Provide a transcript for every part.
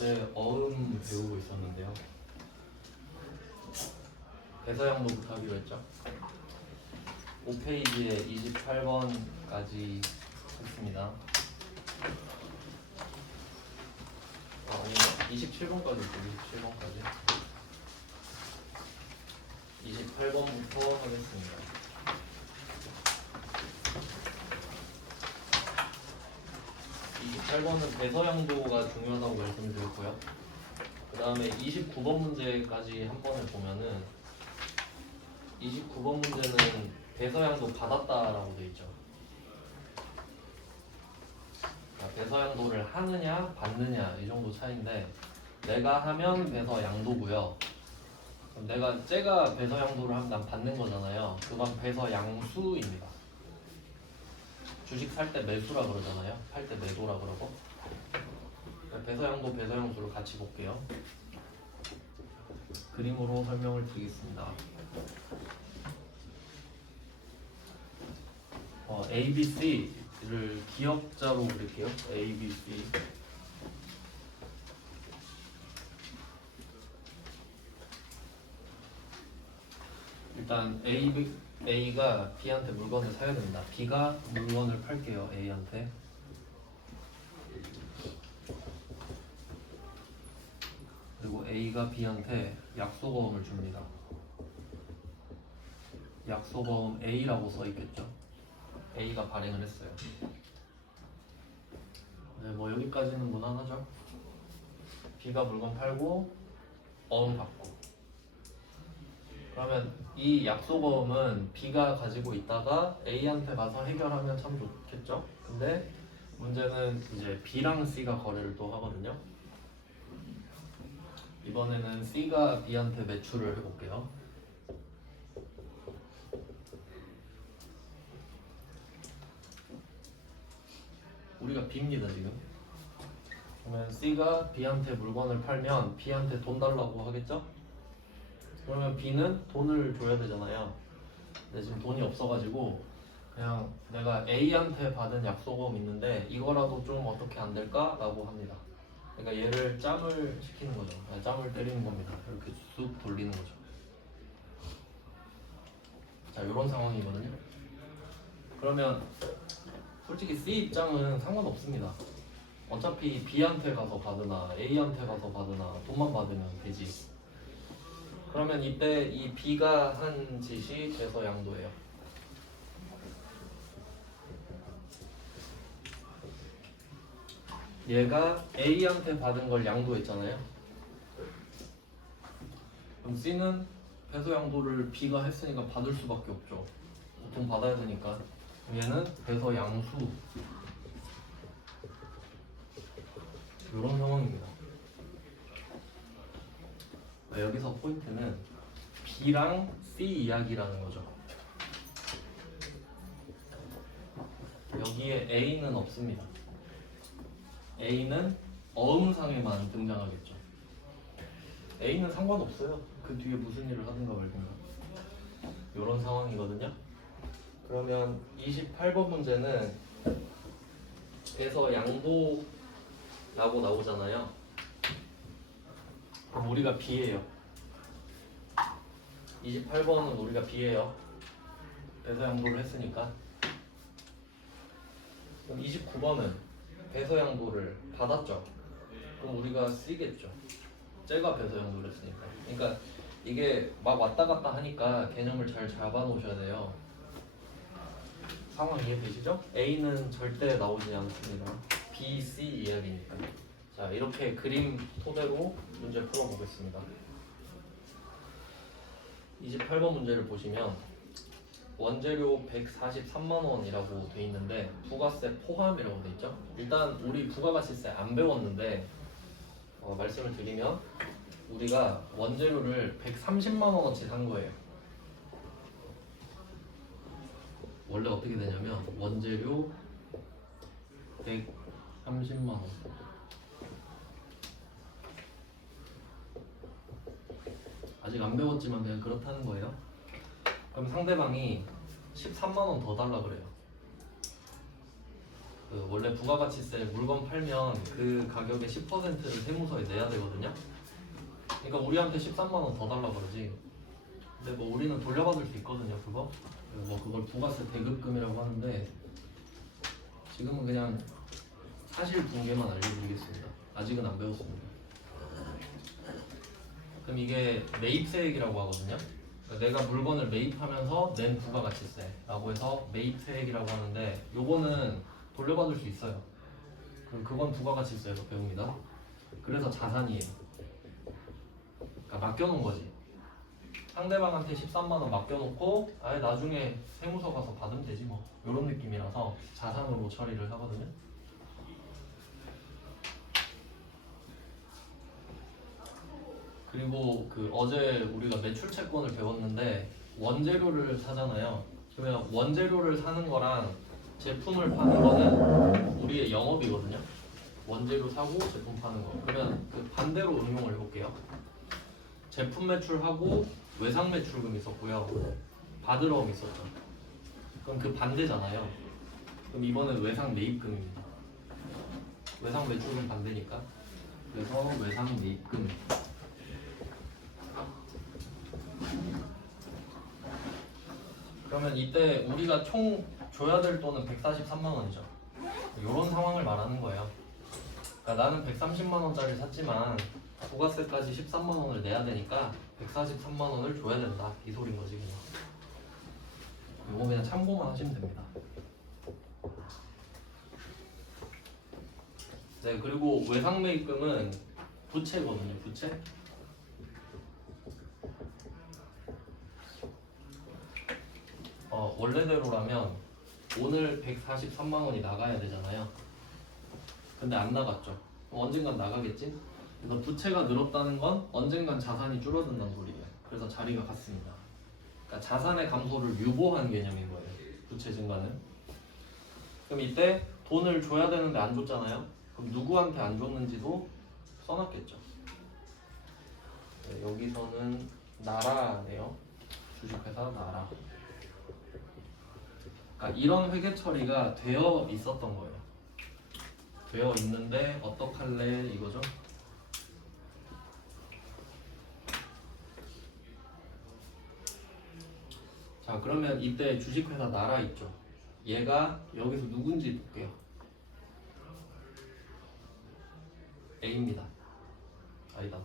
어제 어음 배우고 있었는데요. 대서양도부터 하기로 했죠. 5페이지에 28번까지 했습니다. 27번까지 있죠. 27번까지. 28번부터 하겠습니다. 28번은 대서양도가 중요하다고 말씀드렸고요. 그 다음에 29번 문제까지 한 번을 보면은 29번 문제는 대서양도 받았다라고 되어 있죠. 그러니까 대서양도를 하느냐 받느냐 이 정도 차이인데, 내가 하면 배서양도고요. 그럼 제가 배서양도를 하면 난 받는 거잖아요. 그건 배서양수입니다. 주식 살 때 매수라 그러잖아요. 팔 때 매도라 그러고. 배서양도 배서양수를 같이 볼게요. 그림으로 설명을 드리겠습니다. ABC를 기억자로 그릴게요. ABC. 일단 A가 B한테 물건을 사야 됩니다. B가 물건을 팔게요. A한테. 그리고 A가 B한테 약속어음을 줍니다. 약속어음 A라고 써있겠죠. A가 발행을 했어요. 네, 뭐 여기까지는 무난하죠. B가 물건 팔고 어음 받고. 그러면 이 약속어음은 B가 가지고 있다가 A한테 가서 해결하면 참 좋겠죠. 근데 문제는 이제 B랑 C가 거래를 또 하거든요. 이번에는 C가 B한테 매출을 해볼게요. 우리가 B입니다 지금. 그러면 C가 B한테 물건을 팔면 B한테 돈 달라고 하겠죠? 그러면 B는 돈을 줘야 되잖아요. 근데 지금 돈이 없어가지고 그냥 내가 A한테 받은 약속어음 있는데 이거라도 좀 어떻게 안 될까? 라고 합니다. 그러니까 얘를 짬을 시키는 거죠. 짬을 때리는 겁니다. 이렇게 쑥 돌리는 거죠. 자, 이런 상황이거든요. 그러면 솔직히 C 입장은 상관없습니다. 어차피 B한테 가서 받으나 A한테 가서 받으나 돈만 받으면 되지. 그러면 이때 이 B가 한 짓이 배서양도예요. 얘가 A한테 받은 걸 양도했잖아요. 그럼 C는 배서양도를 B가 했으니까 받을 수밖에 없죠. 돈 받아야 되니까. 얘는 배서양수. 이런 상황입니다. 여기서 포인트는 B랑 C 이야기라는 거죠. 여기에 A는 없습니다. A는 어음상에만 등장하겠죠. A는 상관없어요. 그 뒤에 무슨 일을 하든가 말든가. 이런 상황이거든요. 그러면 28번 문제는 배서양도라고 나오잖아요. 그럼 우리가 B예요. 28번은 우리가 B예요. 배서양도를 했으니까. 그럼 29번은 배서양도를 받았죠. 그럼 우리가 C겠죠. 쟤가 배서양도를 했으니까. 그러니까 이게 막 왔다 갔다 하니까 개념을 잘 잡아 놓으셔야 돼요. 상황 이해되시죠? A는 절대 나오지 않습니다. B, C 이야기니까. 자, 이렇게 그림 토대로 문제 풀어보겠습니다. 28번 문제를 보시면 원재료 143만 원이라고 돼 있는데 부가세 포함이라고 돼 있죠. 일단 우리 부가가치세 안 배웠는데 말씀을 드리면 우리가 원재료를 130만 원어치 산 거예요. 원래 어떻게 되냐면 원재료 130만 원. 아직 안 배웠지만 그냥 그렇다는 거예요. 그럼 상대방이 13만 원 더 달라 그래요. 그 원래 부가가치세 물건 팔면 그 가격의 10%를 세무서에 내야 되거든요. 그러니까 우리한테 13만 원 더 달라 그러지. 근데 뭐 우리는 돌려받을 수 있거든요, 그거. 뭐 그걸 부가세 대급금이라고 하는데 지금은 그냥 사실 붕괴만 알려드리겠습니다. 아직은 안 배웠습니다. 그럼 이게 매입세액이라고 하거든요. 그러니까 내가 물건을 매입하면서 낸 부가가치세라고 해서 매입세액이라고 하는데 요거는 돌려받을 수 있어요. 그건 부가가치세에서 배웁니다. 그래서 자산이에요. 그러니까 맡겨놓은 거지. 상대방한테 13만 원 맡겨놓고 아예 나중에 세무서 가서 받으면 되지 뭐. 이런 느낌이라서 자산으로 처리를 하거든요. 그리고 그 어제 우리가 매출채권을 배웠는데 원재료를 사잖아요. 그러면 원재료를 사는 거랑 제품을 파는 거는 우리의 영업이거든요. 원재료 사고 제품 파는 거. 그러면 그 반대로 응용을 해볼게요. 제품 매출하고 외상 매출금 있었고요. 받으러움 있었죠. 그럼 그 반대잖아요. 그럼 이번엔 외상 매입금입니다. 외상 매출금 반대니까. 그래서 외상 매입금. 그러면 이때 우리가 총 줘야 될 돈은 143만 원이죠. 이런 상황을 말하는 거예요. 그러니까 나는 130만 원짜리 샀지만 부가세까지 13만 원을 내야 되니까 143만 원을 줘야 된다. 이 소린 거지 그냥. 이거 그냥 참고만 하시면 됩니다. 네, 그리고 외상매입금은 부채거든요. 부채. 원래대로라면 오늘 143만 원이 나가야 되잖아요. 근데 안 나갔죠. 언젠간 나가겠지? 그래서 부채가 늘었다는 건 언젠간 자산이 줄어든다는 소리예요. 그래서 자리가 같습니다. 그러니까 자산의 감소를 유보한 개념인 거예요. 부채 증가는. 그럼 이때 돈을 줘야 되는데 안 줬잖아요. 그럼 누구한테 안 줬는지도 써놨겠죠. 네, 여기서는 나라네요. 주식회사 나라. 그러니까 이런 회계 처리가 되어 있었던 거예요. 되어 있는데 어떡할래 이거죠. 자, 그러면 이때 주식회사 나라 있죠. 얘가 여기서 누군지 볼게요. A입니다. 아니다.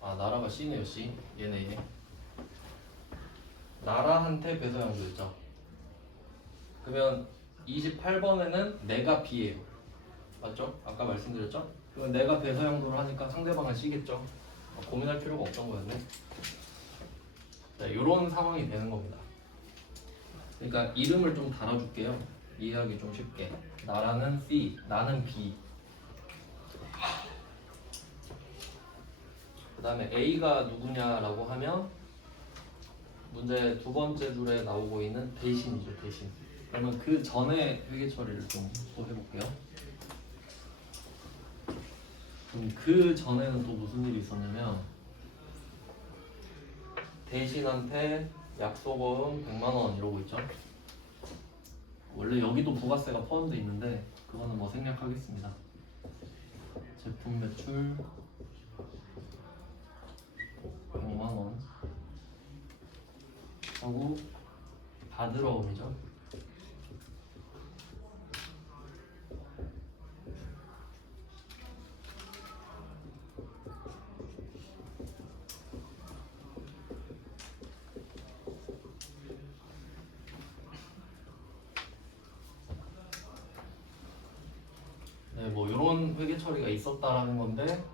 아, 나라가 C네요. C. 얘네. 나라한테 배서양도였죠. 그러면 28번에는 내가 B예요. 맞죠? 아까 말씀드렸죠? 그러면 내가 배서양도를 하니까 상대방은 C겠죠? 고민할 필요가 없던 거였네. 자, 이런 상황이 되는 겁니다. 그러니까 이름을 좀 달아줄게요. 이해하기 좀 쉽게. 나라는 C, 나는 B. 그 다음에 A가 누구냐라고 하면 문제 두 번째 줄에 나오고 있는 대신이죠. 대신. 그러면 그 전에 회계 처리를 좀 또 해볼게요. 그럼 그 전에는 또 무슨 일이 있었냐면 대신한테 약속은 100만 원 이러고 있죠. 원래 여기도 부가세가 포함되어 있는데 그거는 뭐 생략하겠습니다. 제품 매출 100만 원 하고 받으러움이죠. 네, 뭐 이런 회계 처리가 있었다라는 건데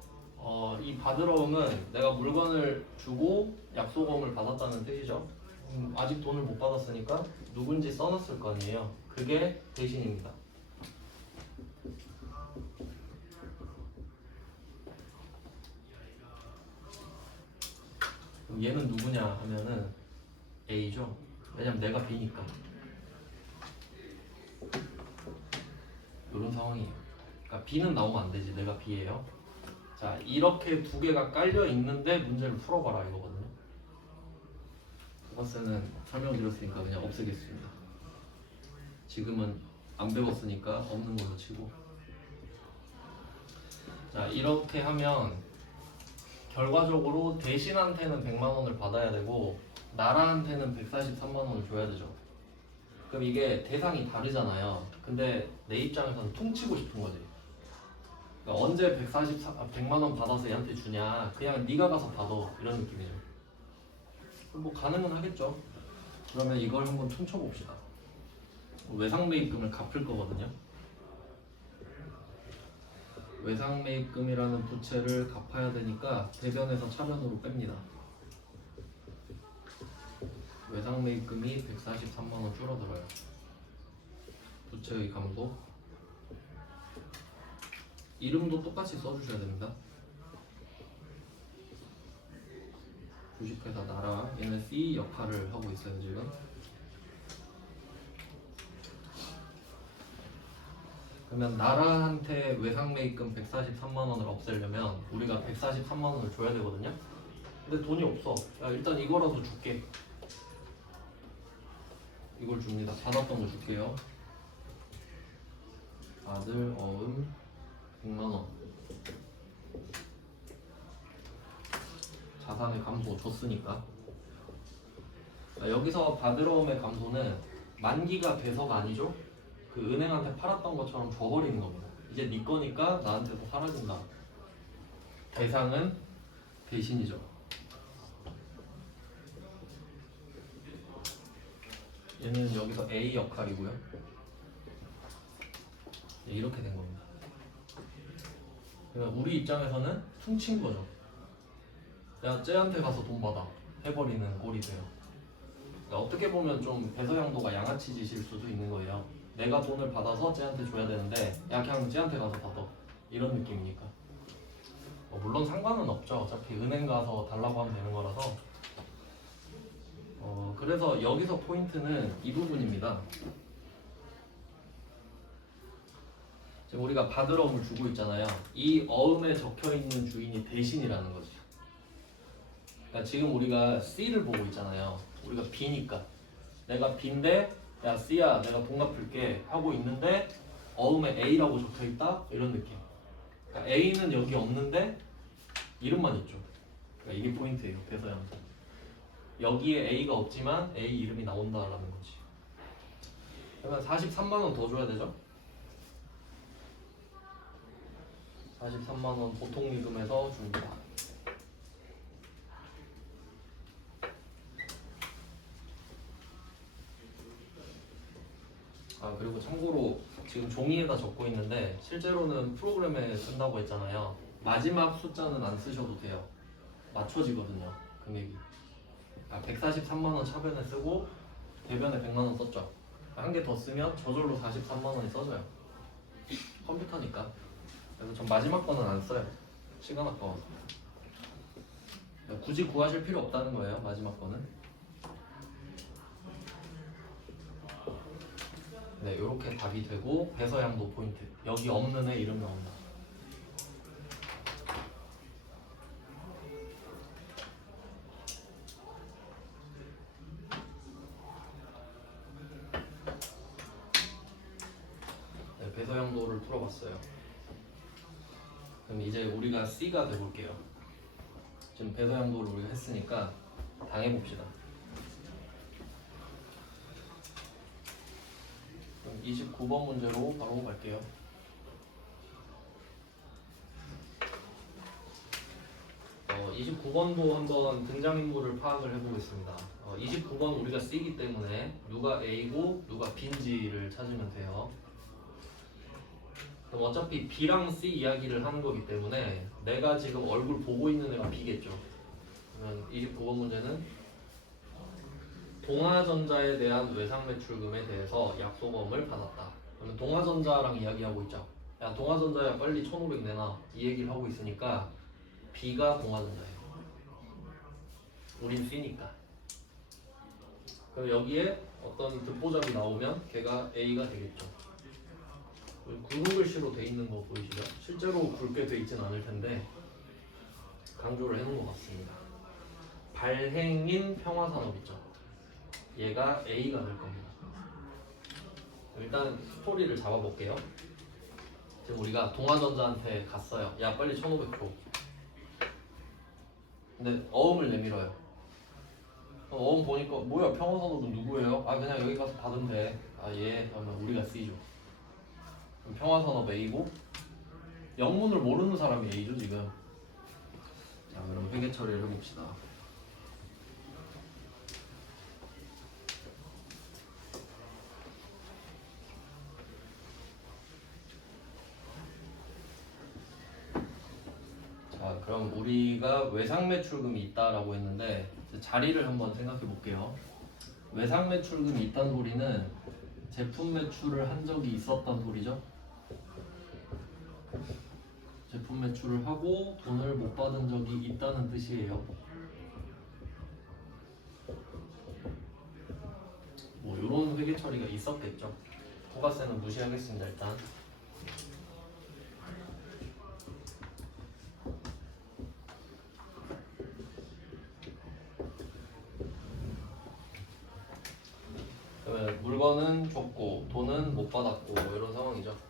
이 받으러움은 내가 물건을 주고 약속금을 받았다는 뜻이죠. 아직 돈을 못 받았으니까 누군지 써놨을 거 아니에요. 그게 대신입니다. 그럼 얘는 누구냐 하면은 A죠. 왜냐면 내가 B니까. 이런 상황이에요. 그러니까 B는 나오면 안 되지. 내가 B예요. 자, 이렇게 두 개가 깔려 있는데 문제를 풀어봐라 이거거든요. 도마스는 설명드렸으니까 그냥 없애겠습니다. 지금은 안 배웠으니까 없는 걸로 치고. 자, 이렇게 하면 결과적으로 대신한테는 100만 원을 받아야 되고 나라한테는 143만 원을 줘야 되죠. 그럼 이게 대상이 다르잖아요. 근데 내 입장에서는 퉁치고 싶은 거지. 그러니까 언제 100만 원 받아서 얘한테 주냐, 그냥 네가 가서 받아, 이런 느낌이죠. 뭐 가능은 하겠죠. 그러면 이걸 한번 퉁쳐봅시다. 외상매입금을 갚을 거거든요. 외상매입금이라는 부채를 갚아야 되니까 대변에서 차변으로 뺍니다. 외상매입금이 143만 원 줄어들어요. 부채의 감소. 이름도 똑같이 써주셔야 됩니다. 주식회사 나라, 얘는 C 역할을 하고 있어요 지금. 그러면 나라한테 외상매입금 143만 원을 없애려면 우리가 143만 원을 줘야 되거든요. 근데 돈이 없어. 야, 일단 이거라도 줄게. 이걸 줍니다. 받았던 거 줄게요. 아들 어음 100만 원. 자산의 감소 줬으니까. 여기서 받으러옴의 감소는 만기가 돼서가 아니죠. 그 은행한테 팔았던 것처럼 줘버리는 겁니다. 이제 네 거니까 나한테도 사라진다. 대상은 대신이죠. 얘는 여기서 A 역할이고요. 이렇게 된 겁니다. 그러니까 우리 입장에서는 퉁친 거죠. 야, 쟤한테 가서 돈 받아 해버리는 꼴이 돼요. 그러니까 어떻게 보면 좀 배서양도가 양아치 짓일 수도 있는 거예요. 내가 돈을 받아서 쟤한테 줘야 되는데 야, 그냥 쟤한테 가서 받아, 이런 느낌이니까. 물론 상관은 없죠. 어차피 은행 가서 달라고 하면 되는 거라서. 그래서 여기서 포인트는 이 부분입니다. 지금 우리가 받을 어음을 주고 있잖아요. 이 어음에 적혀있는 주인이 대신이라는 거죠. 그러니까 지금 우리가 C를 보고 있잖아요. 우리가 B니까 내가 B인데 야 C야 내가 돈 갚을게 하고 있는데 어음에 A라고 적혀있다? 이런 느낌. 그러니까 A는 여기 없는데 이름만 있죠. 그러니까 이게 포인트예요. 배서양. 여기에 A가 없지만 A 이름이 나온다라는 거지. 그러면 43만 원 더 줘야 되죠? 43만 원 보통 미금에서 줍니다. 그리고 참고로 지금 종이에다 적고 있는데 실제로는 프로그램에 쓴다고 했잖아요. 마지막 숫자는 안 쓰셔도 돼요. 맞춰지거든요, 금액이. 143만 원 차변에 쓰고 대변에 100만 원 썼죠. 한 개 더 쓰면 저절로 43만 원이 써져요. 컴퓨터니까. 그래서 전 마지막 거는 안 써요. 시간 아까워서. 굳이 구하실 필요 없다는 거예요, 마지막 거는. 네, 이렇게 답이 되고 배서양도 포인트. 여기 없는 애 이름 나온다. 네, 배서양도를 풀어봤어요. 그럼 이제 우리가 C가 돼볼게요. 지금 배서양도를 우리가 했으니까 당해봅시다. 29번 문제로 바로 갈게요. 29번도 한번 등장인물을 파악을 해보겠습니다. 29번 우리가 C이기 때문에 누가 A고 누가 B인지를 찾으면 돼요. 그럼 어차피 B랑 C 이야기를 하는 거기 때문에 내가 지금 얼굴 보고 있는 애가 B겠죠. 그러면 29번 문제는 동아전자에 대한 외상매출금에 대해서 약속어음을 받았다. 그러면 동아전자랑 이야기하고 있죠. 야, 동아전자야 빨리 1,500 내놔, 이 얘기를 하고 있으니까 B가 동아전자예요. 우린 C니까. 그럼 여기에 어떤 듣보잡이 나오면 걔가 A가 되겠죠. 굵은 글씨로 돼 있는 거 보이시죠? 실제로 굵게 돼 있진 않을 텐데 강조를 해놓은 것 같습니다. 발행인 평화산업 있죠. 얘가 A가 될 겁니다. 일단 스토리를 잡아볼게요. 지금 우리가 동아전자한테 갔어요. 야 빨리 1500 줘. 근데 어음을 내밀어요. 어음 보니까 뭐야 평화산업은 누구예요? 아 그냥 여기 가서 받으면 돼. 아 예. 그러면 우리가 C죠. 그럼 평화산업 A고 영문을 모르는 사람이 A죠 지금. 자 그럼 회계 처리를 해봅시다. 자 그럼 우리가 외상 매출금이 있다라고 했는데 자리를 한번 생각해 볼게요. 외상 매출금이 있다는 소리는 제품 매출을 한 적이 있었단 소리죠. 제품 매출을 하고 돈을 못 받은 적이 있다는 뜻이에요. 뭐 이런 회계 처리가 있었겠죠. 부가세는 무시하겠습니다. 일단 그러면 물건은 줬고 돈은 못 받았고 뭐 이런 상황이죠.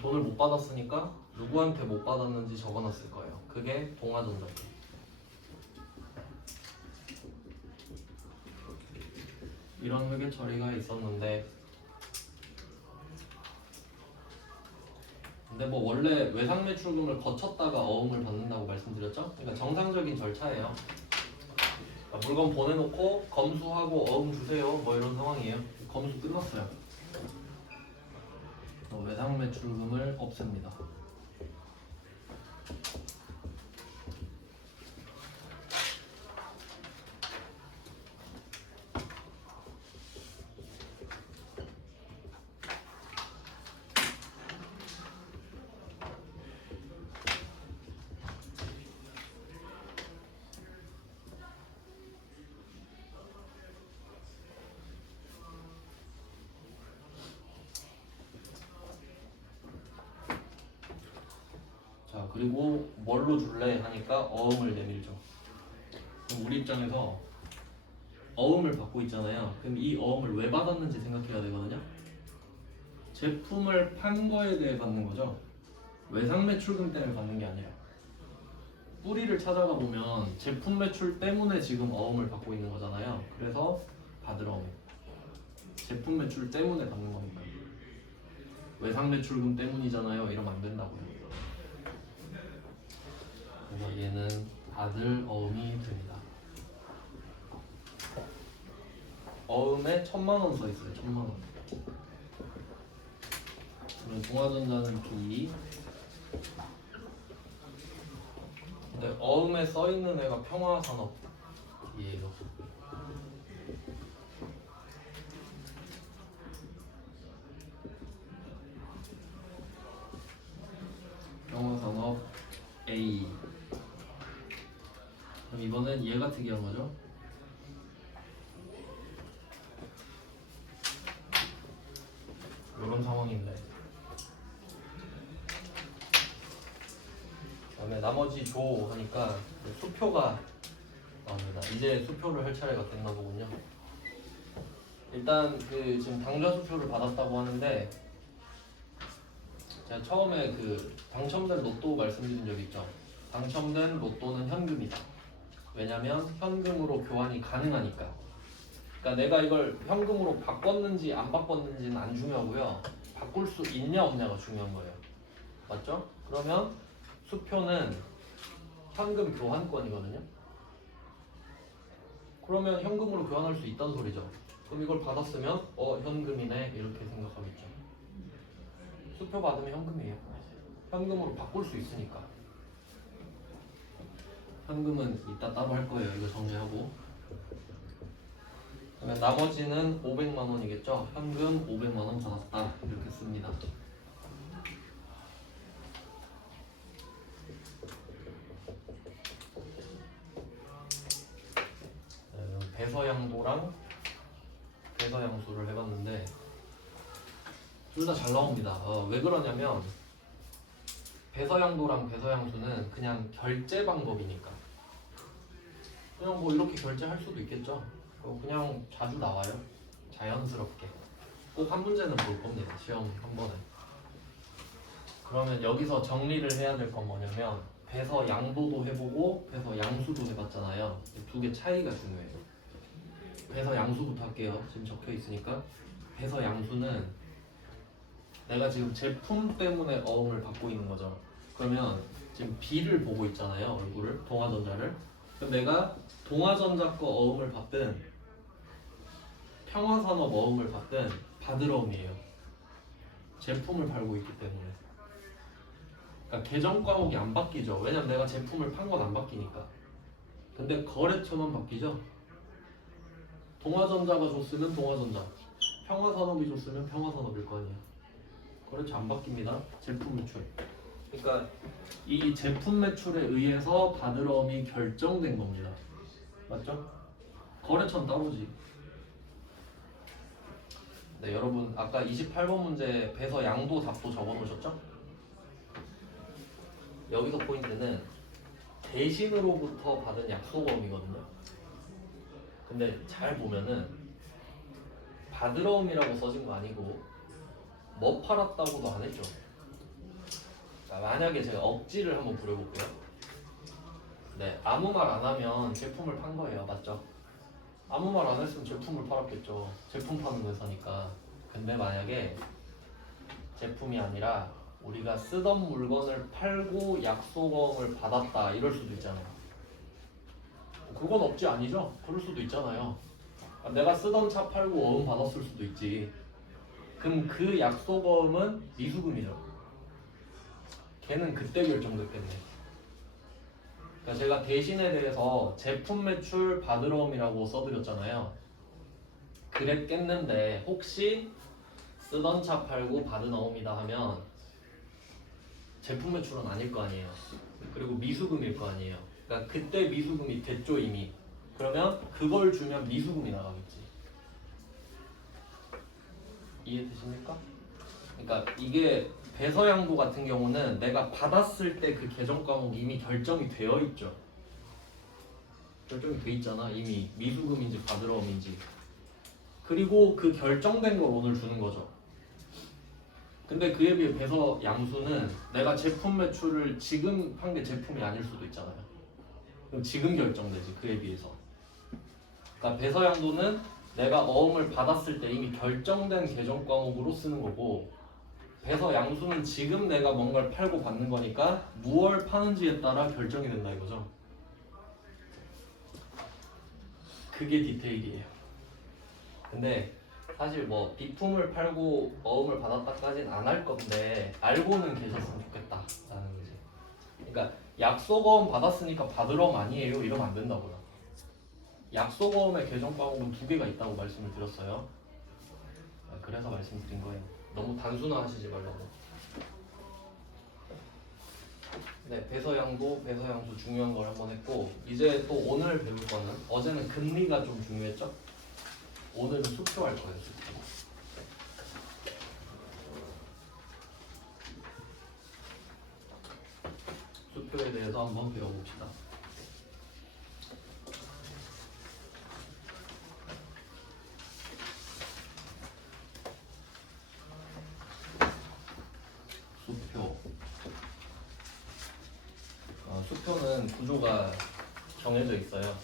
돈을 못 받았으니까 누구한테 못 받았는지 적어놨을 거예요. 그게 동아전자. 이런 회계 처리가 있었는데 근데 뭐 원래 외상 매출금을 거쳤다가 어음을 받는다고 말씀드렸죠? 그러니까 정상적인 절차예요. 그러니까 물건 보내놓고 검수하고 어음 주세요 뭐 이런 상황이에요. 검수 끝났어요. 외상 매출금을 없앱니다. 자 그리고 뭘로 줄래 하니까 어음을 내밀죠. 그럼 우리 입장에서 어음을 받고 있잖아요. 그럼 이 어음을 왜 받았는지 생각해야 되거든요. 제품을 판 거에 대해 받는 거죠. 외상 매출금 때문에 받는 게 아니라 뿌리를 찾아가 보면 제품 매출 때문에 지금 어음을 받고 있는 거잖아요. 그래서 받을 어음. 제품 매출 때문에 받는 거니까. 외상 매출금 때문이잖아요. 이러면 안 된다고요. 그래서 얘는 받을 어음이 됩니다. 어음에 1000만원 써 있어요. 1000만원. 그러면 동아전자는 B. 근데 어음에 써 있는 애가 평화산업이에요. 평화산업 A. 그럼 이번엔 얘가 특이한 거죠. 이런 상황인데. 그다음에 나머지 조 하니까 수표가 나옵니다. 이제 수표를 할 차례가 됐나 보군요. 일단 그 지금 당좌 수표를 받았다고 하는데 제가 처음에 그 당첨된 로또 말씀드린 적 있죠. 당첨된 로또는 현금이다. 왜냐면 현금으로 교환이 가능하니까. 그러니까 내가 이걸 현금으로 바꿨는지 안 바꿨는지는 안 중요하고요. 바꿀 수 있냐 없냐가 중요한 거예요. 맞죠? 그러면 수표는 현금 교환권이거든요. 그러면 현금으로 교환할 수 있다는 소리죠. 그럼 이걸 받았으면 현금이네 이렇게 생각하겠죠. 수표 받으면 현금이에요. 현금으로 바꿀 수 있으니까. 현금은 이따 따로 할 거예요. 이거 정리하고. 그러면 나머지는 500만 원이겠죠. 현금 500만 원 받았다 이렇게 씁니다. 배서양도랑 배서양수를 해봤는데 둘 다 잘 나옵니다. 왜 그러냐면 배서양도랑 배서양수는 그냥 결제 방법이니까 그냥 뭐 이렇게 결제할 수도 있겠죠. 그냥 자주 나와요. 자연스럽게 꼭 한 문제는 볼 겁니다. 시험 한 번에. 그러면 여기서 정리를 해야 될 건 뭐냐면 배서양도도 해보고 배서양수도 해봤잖아요. 두 개 차이가 중요해요. 배서양수부터 할게요. 지금 적혀 있으니까. 배서양수는 내가 지금 제품 때문에 어음을 받고 있는 거죠. 그러면 지금 B를 보고 있잖아요. 얼굴을, 동화전자를. 그럼 내가 동화전자 거 어음을 받든 평화산업 어음을 받든 받을 어음이에요. 제품을 팔고 있기 때문에. 그러니까 계정 과목이 안 바뀌죠. 왜냐면 내가 제품을 판 건 안 바뀌니까. 근데 거래처만 바뀌죠. 동화전자가 줬으면 동화전자, 평화산업이 줬으면 평화산업일 거 아니에요. 거래처 안 바뀝니다. 제품 매출. 그러니까 이 제품 매출에 의해서 받을 어음이 결정된 겁니다. 맞죠? 거래처는 따로지. 네, 여러분 아까 28번 문제 배서 양도 답도 적어놓으셨죠? 여기서 포인트는 대신으로부터 받은 약속어음이거든요. 근데 잘 보면은 받을 어음이라고 써진 거 아니고 뭐 팔았다고도 안 했죠. 그러니까 만약에 제가 억지를 한번 부려볼게요. 네, 아무 말 안 하면 제품을 판 거예요. 맞죠? 아무 말 안 했으면 제품을 팔았겠죠. 제품 파는 회사니까. 근데 만약에 제품이 아니라 우리가 쓰던 물건을 팔고 약속어음을 받았다 이럴 수도 있잖아요. 그건 억지 아니죠? 그럴 수도 있잖아요. 내가 쓰던 차 팔고 어음 받았을 수도 있지. 그럼 그 약속어음은 미수금이죠. 걔는 그때 결정됐겠네. 그러니까 제가 대신에 대해서 제품 매출 받을 어음이라고 써드렸잖아요. 그랬겠는데 혹시 쓰던 차 팔고 받은 어음이다 하면 제품 매출은 아닐 거 아니에요. 그리고 미수금일 거 아니에요. 그러니까 그때 미수금이 됐죠 이미. 그러면 그걸 주면 미수금이 나가겠지. 이해되십니까? 그러니까 이게 배서양도 같은 경우는 내가 받았을 때 그 계정 과목이 이미 결정이 되어 있죠. 결정이 돼 있잖아. 이미 미수금인지 받을 어음인지. 그리고 그 결정된 걸 오늘 주는 거죠. 근데 그에 비해 배서 양수는 내가 제품 매출을 지금 한 게 제품이 아닐 수도 있잖아요. 그럼 지금 결정되지 그에 비해서. 그러니까 배서 양도는 내가 어음을 받았을 때 이미 결정된 계정 과목으로 쓰는 거고 배서 양수는 지금 내가 뭔가를 팔고 받는 거니까 무얼 파는지에 따라 결정이 된다 이거죠. 그게 디테일이에요. 근데 사실 뭐 비품을 팔고 어음을 받았다까지는 안 할 건데 알고는 계셨으면 좋겠다라는 거지. 그러니까 약속어음 받았으니까 받을 어음 아니에요 이러면 안 된다고요. 약속어음의 계정 과목은 두 개가 있다고 말씀을 드렸어요. 그래서 말씀드린 거예요. 너무 단순화하시지 말라고. 네, 배서양도, 배서양수 중요한 걸 한번 했고 이제 또 오늘 배울 거는 어제는 금리가 좀 중요했죠? 오늘은 수표 할 거예요. 수표에 대해서 한번 배워봅시다. 수표. 수표는 구조가 정해져 있어요.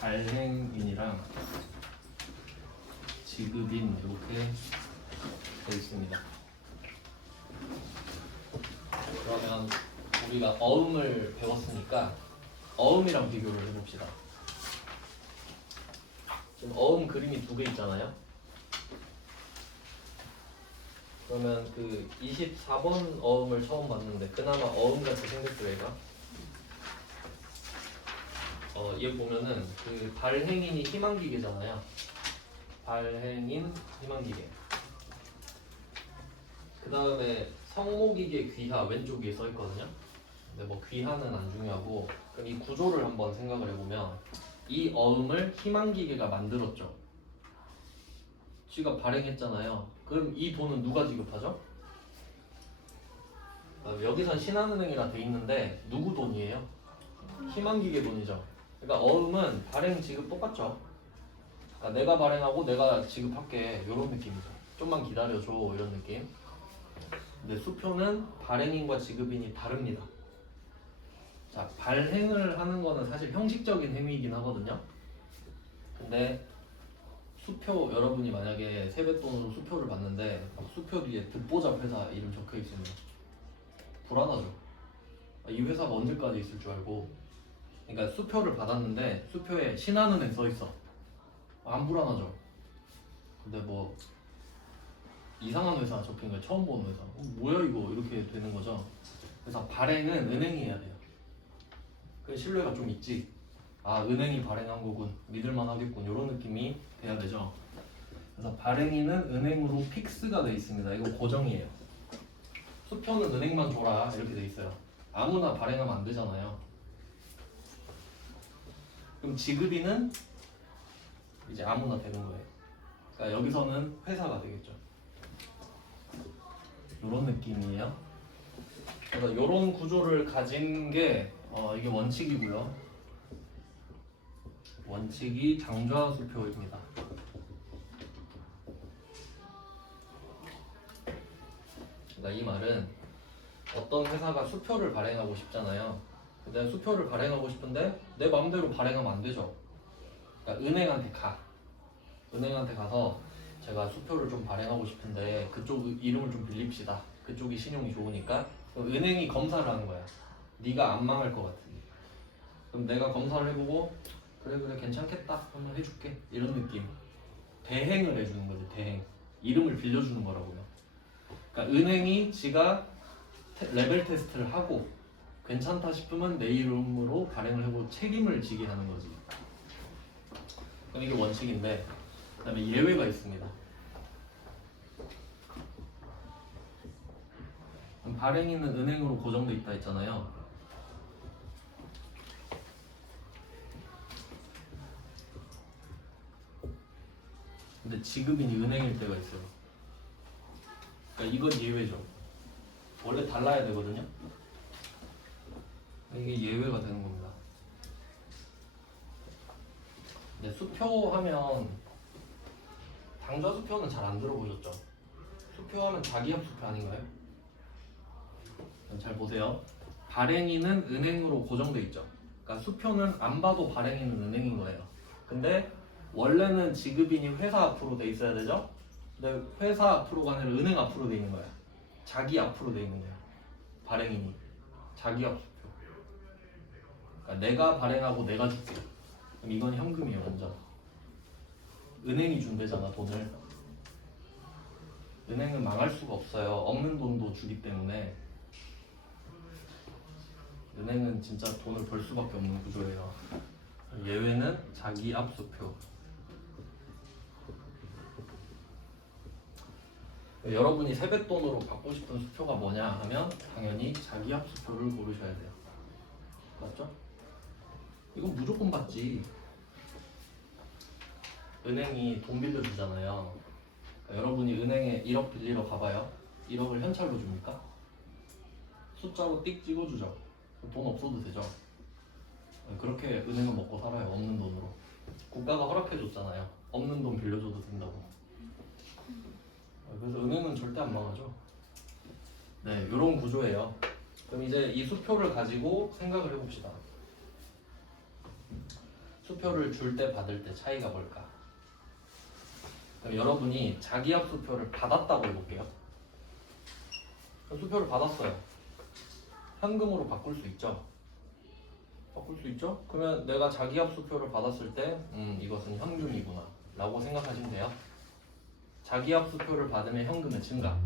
발행인이랑 지급인 이렇게 되어 있습니다. 그러면 우리가 어음을 배웠으니까 어음이랑 비교를 해봅시다. 지금 어음 그림이 두 개 있잖아요. 그러면 그 24번 어음을 처음 봤는데 그나마 어음같이 생겼죠 얘가. 얘 보면은 그 발행인이 희망기계잖아요. 발행인 희망기계. 그 다음에 성모기계 귀하 왼쪽 위에 써 있거든요. 근데 뭐 귀하는 안 중요하고 그럼 이 구조를 한번 생각을 해보면 이 어음을 희망기계가 만들었죠. 쥐가 발행했잖아요. 그럼 이 돈은 누가 지급하죠? 여기선 신한은행이라 돼 있는데 누구 돈이에요? 희망기계 돈이죠. 그러니까 어음은 발행 지급 똑같죠. 그러니까 내가 발행하고 내가 지급할게 이런 느낌이죠. 좀만 기다려줘 이런 느낌. 근데 수표는 발행인과 지급인이 다릅니다. 자, 발행을 하는 거는 사실 형식적인 행위이긴 하거든요. 근데 수표 여러분이 만약에 세뱃돈으로 수표를 받는데 수표 뒤에 듣보잡 회사 이름 적혀 있으면 불안하죠. 이 회사가 언제까지 있을 줄 알고. 그러니까 수표를 받았는데 수표에 신한은행 써 있어. 안 불안하죠. 근데 뭐 이상한 회사 적힌 거 처음 보는 회사. 뭐야 이거 이렇게 되는 거죠. 그래서 발행은 은행이 해야 돼요. 그 신뢰가 좀 있지. 아 은행이 발행한 거군 믿을만 하겠군 이런 느낌이 돼야 되죠. 그래서 발행인은 은행으로 픽스가 돼 있습니다. 이거 고정이에요. 수표는 은행만 줘라 이렇게 돼 있어요. 아무나 발행하면 안 되잖아요. 그럼 지급인은 이제 아무나 되는 거예요. 그러니까 여기서는 회사가 되겠죠. 이런 느낌이에요. 그래서 이런 구조를 가진 게 이게 원칙이고요. 원칙이 장좌수표입니다. 그러니까 이 말은 어떤 회사가 수표를 발행하고 싶잖아요. 근데 수표를 발행하고 싶은데 내 마음대로 발행하면 안 되죠. 그러니까 은행한테 가서 제가 수표를 좀 발행하고 싶은데 그쪽 이름을 좀 빌립시다. 그쪽이 신용이 좋으니까. 그럼 은행이 검사를 하는 거야. 네가 안 망할 것 같으니. 그럼 내가 검사를 해보고 그래 괜찮겠다 한번 해줄게 이런 느낌. 대행을 해주는 거지. 대행. 이름을 빌려주는 거라고요. 그러니까 은행이 지가 레벨 테스트를 하고 괜찮다 싶으면 내 이름으로 발행을 해보고 책임을 지게 하는 거지. 그럼 이게 원칙인데 그 다음에 예외가 있습니다. 발행인은 은행으로 고정돼 있다 했잖아요. 근데 지급인이 은행일 때가 있어요. 그러니까 이건 예외죠. 원래 달라야 되거든요. 이게 예외가 되는 겁니다. 근데 수표하면 당좌수표는 잘 안 들어보셨죠? 수표하면 자기합 수표 아닌가요? 잘 보세요. 발행인은 은행으로 고정돼 있죠. 그러니까 수표는 안 봐도 발행인은 은행인 거예요. 근데 원래는 지급인이 회사 앞으로 돼 있어야 되죠? 근데 회사 앞으로가 아니라 은행 앞으로 돼 있는 거야. 자기 앞으로 돼 있는 거야. 발행인이 자기합 수표. 그러니까 내가 발행하고 내가 줄게. 그럼 이건 현금이에요, 완전. 은행이 준대잖아, 돈을. 은행은 망할 수가 없어요. 없는 돈도 주기 때문에. 은행은 진짜 돈을 벌 수밖에 없는 구조예요. 예외는 자기 압수표. 여러분이 세뱃돈으로 받고 싶은 수표가 뭐냐 하면 당연히 자기 압수표를 고르셔야 돼요. 맞죠? 이건 무조건 받지. 은행이 돈 빌려주잖아요. 그러니까 여러분이 은행에 1억 빌리러 가봐요. 1억을 현찰로 줍니까? 숫자로 띡 찍어주죠. 돈 없어도 되죠. 그렇게 은행은 먹고 살아요. 없는 돈으로. 국가가 허락해줬잖아요. 없는 돈 빌려줘도 된다고. 그래서 은행은 절대 안 망하죠. 네, 이런 구조예요. 그럼 이제 이 수표를 가지고 생각을 해봅시다. 수표를 줄 때 받을 때 차이가 뭘까? 그럼 여러분이 자기합 수표를 받았다고 해볼게요. 수표를 받았어요. 현금으로 바꿀 수 있죠? 바꿀 수 있죠? 그러면 내가 자기합 수표를 받았을 때 이것은 현금이구나 라고 생각하시면 돼요. 자기합 수표를 받으면 현금의 증가.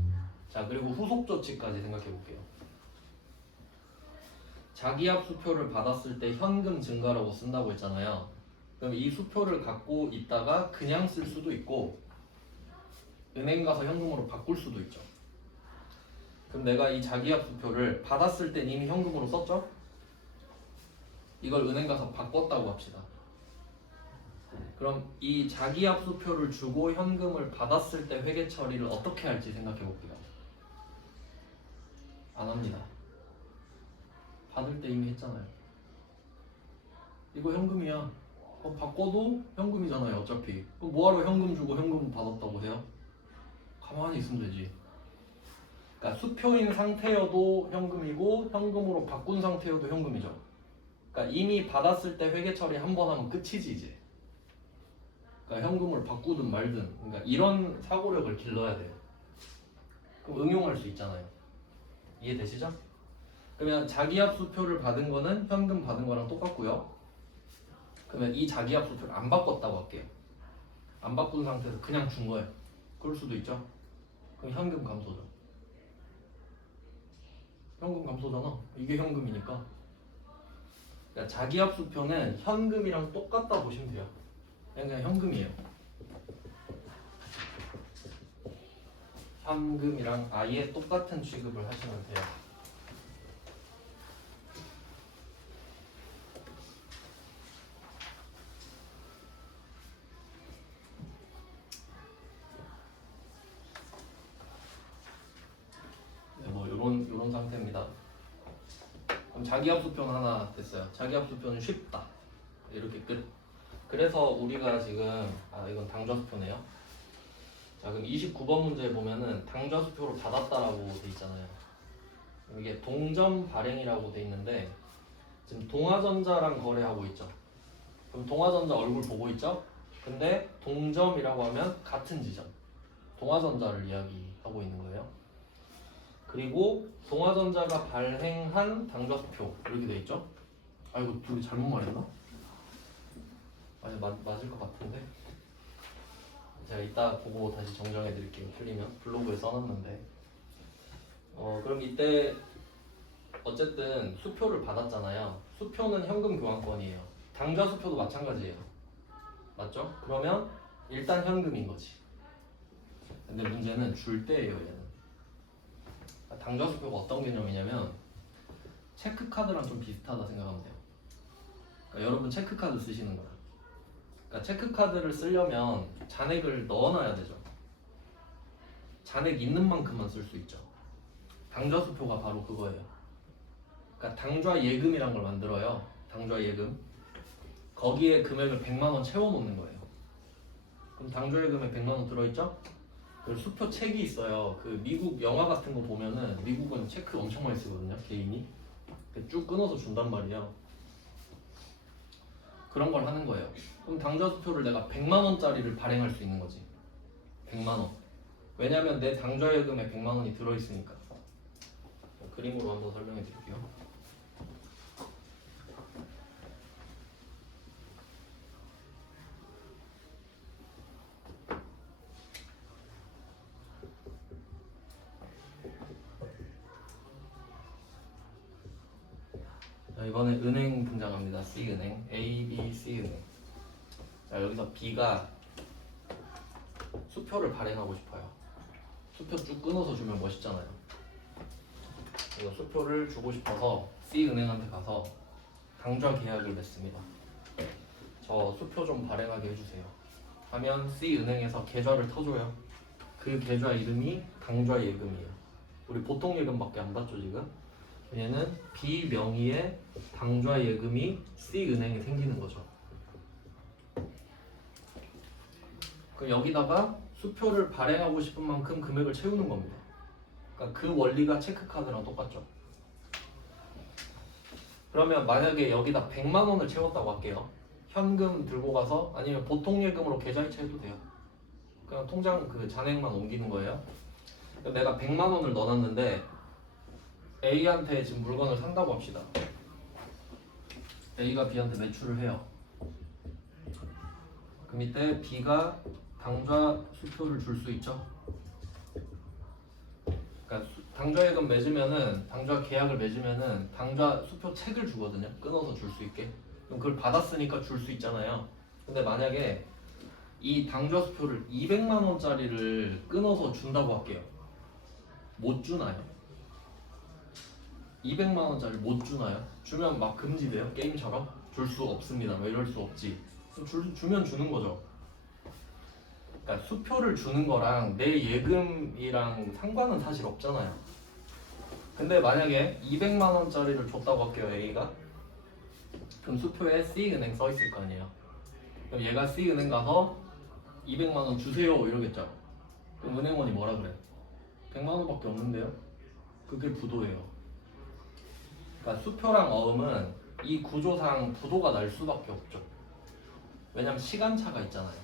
자, 그리고 후속 조치까지 생각해 볼게요. 자기합 수표를 받았을 때 현금 증가라고 쓴다고 했잖아요. 그럼 이 수표를 갖고 있다가 그냥 쓸 수도 있고 은행 가서 현금으로 바꿀 수도 있죠. 그럼 내가 이 자기합 수표를 받았을 때 이미 현금으로 썼죠? 이걸 은행 가서 바꿨다고 합시다. 그럼 이 자기압수표를 주고 현금을 받았을 때 회계 처리를 어떻게 할지 생각해 볼게요. 안 합니다. 받을 때 이미 했잖아요. 이거 현금이야. 바꿔도 현금이잖아요 어차피. 그럼 뭐하러 현금 주고 현금 받았다고 해요? 가만히 있으면 되지. 그러니까 수표인 상태여도 현금이고 현금으로 바꾼 상태여도 현금이죠. 그러니까 이미 받았을 때 회계 처리 한 번 하면 끝이지 이제. 그러니까 현금을 바꾸든 말든. 그러니까 이런 사고력을 길러야 돼요. 그럼 응용할 수 있잖아요. 이해되시죠? 그러면 자기압수표를 받은 거는 현금 받은 거랑 똑같고요. 그러면 이 자기압수표를 안 바꿨다고 할게요. 안 바꾼 상태에서 그냥 준 거예요. 그럴 수도 있죠. 그럼 현금 감소죠. 현금 감소잖아. 이게 현금이니까. 그러니까 자기압수표는 현금이랑 똑같다 보시면 돼요. 그냥 현금이에요. 현금이랑 아예 똑같은 취급을 하시면 돼요. 네, 뭐 요런 상태입니다. 그럼 자기압수표는 하나 됐어요. 자기압수표는 쉽다. 이렇게 끝. 그래서 우리가 지금 이건 당좌수표네요. 자, 그럼 29번 문제 보면은 당좌수표를 받았다라고 돼 있잖아요. 이게 동점 발행이라고 돼 있는데 지금 동아전자랑 거래하고 있죠. 그럼 동아전자 얼굴 보고 있죠? 근데 동점이라고 하면 같은 지점, 동아전자를 이야기하고 있는 거예요. 그리고 동아전자가 발행한 당좌수표 이렇게 돼 있죠? 아 이거 둘이 잘못 말했나? 아니 맞을 것 같은데. 제가 이따 보고 다시 정정해 드릴게요. 틀리면 블로그에 써놨는데. 그럼 이때 어쨌든 수표를 받았잖아요. 수표는 현금 교환권이에요. 당좌 수표도 마찬가지예요. 맞죠? 그러면 일단 현금인 거지. 근데 문제는 줄 때예요. 얘는. 당좌 수표가 어떤 개념이냐면 체크카드랑 좀 비슷하다 생각하면 돼요. 그러니까 여러분 체크카드 쓰시는 거야. 그러니까 체크카드를 쓰려면 잔액을 넣어놔야 되죠. 잔액 있는 만큼만 쓸 수 있죠. 당좌 수표가 바로 그거예요. 그러니까 당좌 예금이란 걸 만들어요. 당좌 예금. 거기에 금액을 100만 원 채워 놓는 거예요. 그럼 당좌 예금에 100만 원 들어있죠? 그 수표 책이 있어요. 그 미국 영화 같은 거 보면은 미국은 체크 엄청 많이 쓰거든요. 개인이. 쭉 끊어서 준단 말이에요. 그런 걸 하는 거예요. 그럼 당좌 수표를 내가 100만 원짜리를 발행할 수 있는 거지. 100만 원. 왜냐면 내 당좌 예금에 100만 원이 들어있으니까. 그림으로 한번 설명해 드릴게요. 자, 이번에 은행 등장합니다. C은행, A, B, C은행. 자, 여기서 B가 수표를 발행하고 싶어요. 수표 쭉 끊어서 주면 멋있잖아요. 이거 수표를 주고 싶어서 C은행한테 가서 당좌 계약을 맺습니다. 저 수표 좀 발행하게 해주세요. 하면 C은행에서 계좌를 터줘요. 그 계좌 이름이 당좌 예금이에요. 우리 보통 예금밖에 안 받죠 지금. 얘는 B 명의의 당좌 예금이 C은행에 생기는 거죠. 그럼 여기다가 수표를 발행하고 싶은 만큼 금액을 채우는 겁니다. 그러니까 그 원리가 체크카드랑 똑같죠. 그러면 만약에 여기다 100만 원을 채웠다고 할게요. 현금 들고 가서 아니면 보통 예금으로 계좌이체 해도 돼요. 그냥 통장 그 잔액만 옮기는 거예요. 내가 100만 원을 넣어놨는데 A한테 지금 물건을 산다고 합시다. A가 B한테 매출을 해요. 그럼 이때 B가 당좌 수표를 줄 수 있죠. 그러니까 당좌예금 맺으면은 당좌 계약을 맺으면은 당좌 수표 책을 주거든요. 끊어서 줄 수 있게. 그럼 그걸 받았으니까 줄 수 있잖아요. 근데 만약에 이 당좌 수표를 200만 원짜리를 끊어서 준다고 할게요. 못 주나요? 200만 원짜리 못 주나요? 주면 막 금지돼요? 게임처럼? 줄 수 없습니다. 뭐 이럴 수 없지. 주면 주는 거죠. 그러니까 수표를 주는 거랑 내 예금이랑 상관은 사실 없잖아요. 근데 만약에 200만 원짜리를 줬다고 할게요, A가. 그럼 수표에 C은행 써 있을 거 아니에요. 그럼 얘가 C은행 가서 200만 원 주세요 이러겠죠. 그럼 은행원이 뭐라 그래? 100만 원밖에 없는데요? 그게 부도예요. 그러니까 수표랑 어음은 이 구조상 부도가 날 수밖에 없죠. 왜냐면 시간차가 있잖아요.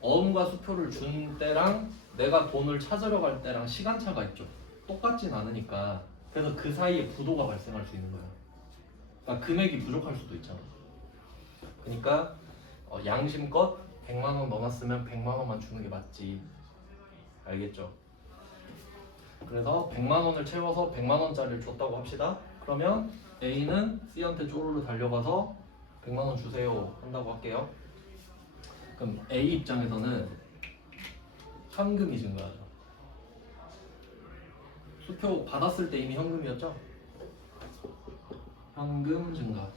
어음과 수표를 준 때랑 내가 돈을 찾으러 갈 때랑 시간차가 있죠. 똑같진 않으니까. 그래서 그 사이에 부도가 발생할 수 있는 거예요. 그러니까 금액이 부족할 수도 있잖아. 그러니까 양심껏 100만 원 넣어놨으면 100만 원만 주는 게 맞지. 알겠죠? 그래서 100만 원을 채워서 100만 원짜리를 줬다고 합시다. 그러면 A는 C한테 쪼르르 달려가서 100만 원 주세요 한다고 할게요. 그럼 A 입장에서는 현금이 증가하죠. 수표 받았을 때 이미 현금이었죠? 현금 증가.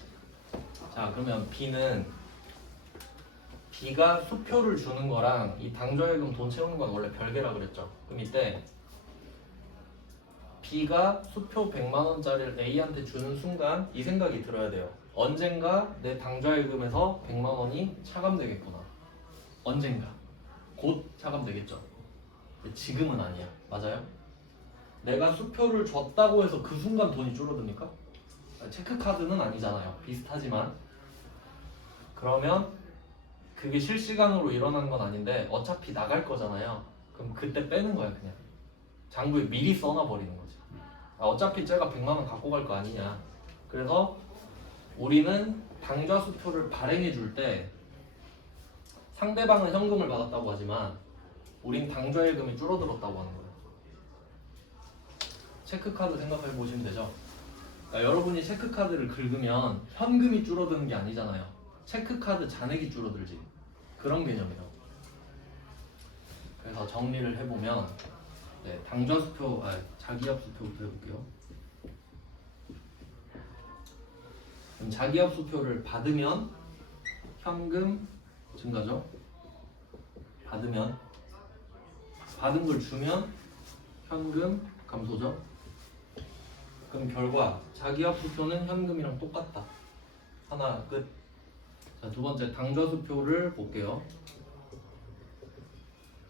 자, 그러면 B는 B가 수표를 주는 거랑 이 당좌예금 돈 채우는 건 원래 별개라 그랬죠. 그럼 이때 B가 수표 100만 원짜리를 A한테 주는 순간 이 생각이 들어야 돼요. 언젠가 내 당좌예금에서 100만 원이 차감되겠구나. 언젠가. 곧 차감되겠죠. 지금은 아니야. 맞아요? 내가 수표를 줬다고 해서 그 순간 돈이 줄어듭니까? 체크카드는 아니잖아요. 비슷하지만. 그러면 그게 실시간으로 일어나는 건 아닌데 어차피 나갈 거잖아요. 그럼 그때 빼는 거야 그냥. 장부에 미리 써놔버리는 거지. 어차피 쟤가 100만 원 갖고 갈 거 아니냐. 그래서 우리는 당좌 수표를 발행해 줄 때 상대방은 현금을 받았다고 하지만 우린 당좌예금이 줄어들었다고 하는 거예요. 체크카드 생각해 보시면 되죠. 그러니까 여러분이 체크카드를 긁으면 현금이 줄어드는 게 아니잖아요. 체크카드 잔액이 줄어들지. 그런 개념이에요. 그래서 정리를 해보면 당좌 수표, 자기압 수표부터 해볼게요. 그럼 자기압 수표를 받으면 현금 증가죠. 받은 걸 주면 현금 감소죠. 그럼 결과 자기압 수표는 현금이랑 똑같다. 하나 끝. 자, 두 번째 당좌 수표를 볼게요.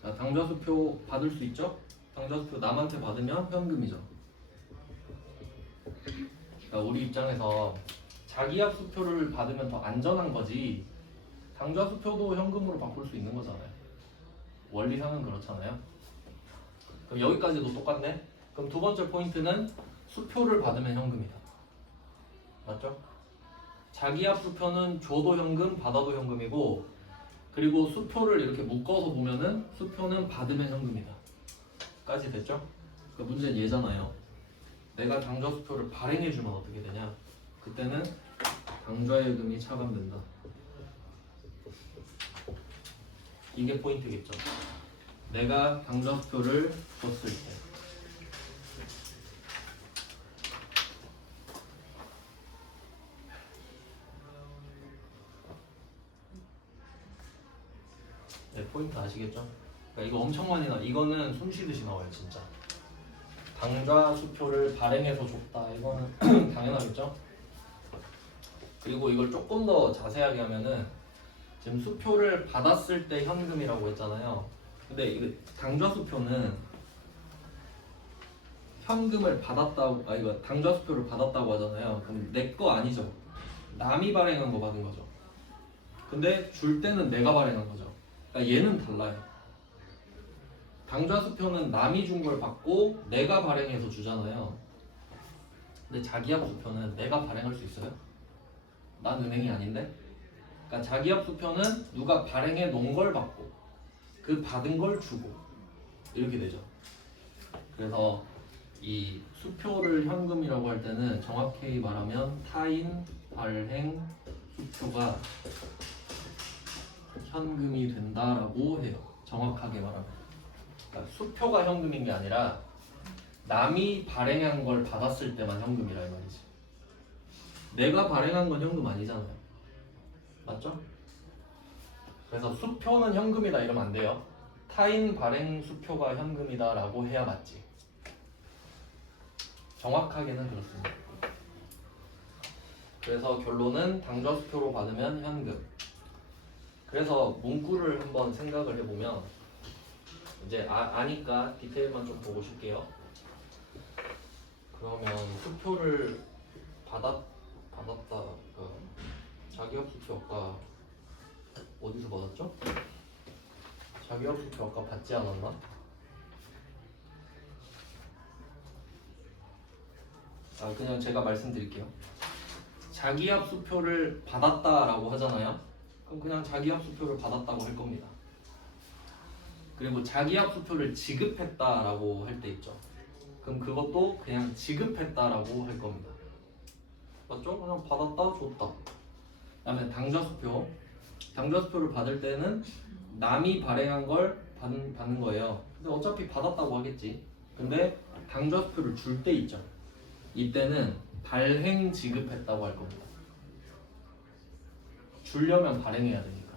자, 당좌 수표 받을 수 있죠? 당좌 수표 남한테 받으면 현금이죠. 그러니까 우리 입장에서 자기압 수표를 받으면 더 안전한 거지. 당좌 수표도 현금으로 바꿀 수 있는 거잖아요. 원리상은 그렇잖아요. 그럼 여기까지도 똑같네. 그럼 두 번째 포인트는 수표를 받으면 현금이다. 맞죠? 자기압 수표는 줘도 현금, 받아도 현금이고, 그리고 수표를 이렇게 묶어서 보면은 수표는 받으면 현금이다. 까지 됐죠? 그러니까 문제는 얘잖아요. 내가 당좌 수표를 발행해주면 어떻게 되냐? 그때는 당좌예금이 차감된다. 이게 포인트겠죠. 내가 당좌 수표를 줬을 때. 네, 포인트 아시겠죠? 그러니까 이거 엄청 많이 나와. 이거는 숨 쉬듯이 나와요, 진짜. 당좌 수표를 발행해서 줬다. 이거는 당연하겠죠? 그리고 이걸 조금 더 자세하게 하면은 지금 수표를 받았을 때 현금이라고 했잖아요. 근데 이거 당좌 수표는 현금을 받았다고, 이거 당좌 수표를 받았다고 하잖아요. 그럼 내 거 아니죠? 남이 발행한 거 받은 거죠. 근데 줄 때는 내가 발행한 거죠. 그러니까 얘는 달라요. 당좌 수표는 남이 준 걸 받고 내가 발행해서 주잖아요. 근데 자기압 수표는 내가 발행할 수 있어요? 난 은행이 아닌데? 그러니까 자기압 수표는 누가 발행해 놓은 걸 받고 그 받은 걸 주고 이렇게 되죠. 그래서 이 수표를 현금이라고 할 때는 정확히 말하면 타인 발행 수표가 현금이 된다라고 해요. 정확하게 말하면. 그러니까 수표가 현금인 게 아니라 남이 발행한 걸 받았을 때만 현금이라 이 말이지. 내가 발행한 건 현금 아니잖아요. 맞죠? 그래서 수표는 현금이다 이러면 안 돼요. 타인 발행 수표가 현금이다 라고 해야 맞지. 정확하게는 그렇습니다. 그래서 결론은 당좌 수표로 받으면 현금. 그래서 문구를 한번 생각을 해보면 이제 아니까 디테일만 좀 보고 쉴게요. 그러면 수표를 받았다 자기업 수표 아까 어디서 받았죠? 자기업 수표 아까 받지 않았나? 그냥 제가 말씀드릴게요. 자기업 수표를 받았다라고 하잖아요. 그럼 그냥 자기업 수표를 받았다고 할 겁니다. 그리고 자기업 수표를 지급했다라고 할 때 있죠. 그럼 그것도 그냥 지급했다라고 할 겁니다. 맞죠? 그냥 받았다, 줬다. 그다음에 당좌수표. 당좌수표를 받을 때는 남이 발행한 걸 받는 거예요. 근데 어차피 받았다고 하겠지. 근데 당좌수표를 줄 때 있죠. 이때는 발행 지급했다고 할 겁니다. 주려면 발행해야 되니까.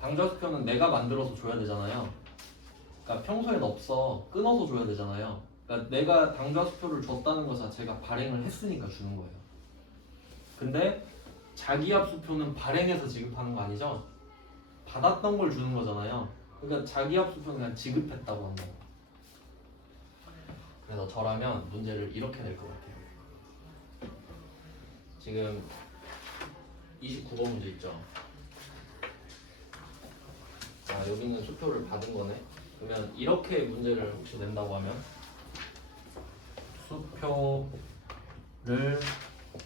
당좌수표는 내가 만들어서 줘야 되잖아요. 그러니까 평소엔 없어. 끊어서 줘야 되잖아요. 그러니까 내가 당좌수표를 줬다는 것 자체가 발행을 했으니까 주는 거예요. 근데 자기압 수표는 발행해서 지급하는 거 아니죠? 받았던 걸 주는 거잖아요. 그러니까 자기압 수표는 그냥 지급했다고 한다. 그래서 저라면 문제를 이렇게 낼 것 같아요. 지금 29번 문제 있죠? 자, 여기는 수표를 받은 거네. 그러면 이렇게 문제를 혹시 낸다고 하면 수표를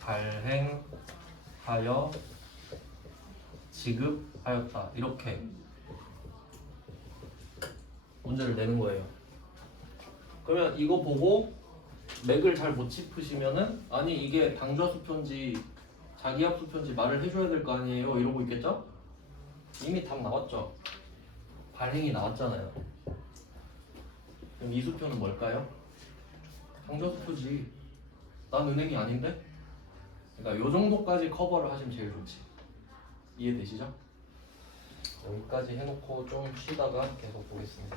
발행하여 지급하였다. 이렇게 문제를 내는 거예요. 그러면 이거 보고 맥을 잘 못 짚으시면은 아니 이게 당좌 수표인지 자기압 수표인지 말을 해줘야 될 거 아니에요 이러고 있겠죠? 이미 답 나왔죠? 발행이 나왔잖아요. 그럼 이 수표는 뭘까요? 당좌 수표지. 난 은행이 아닌데? 그러니까 요 정도까지 커버를 하시면 제일 좋지. 이해되시죠? 여기까지 해놓고 좀 쉬다가 계속 보겠습니다.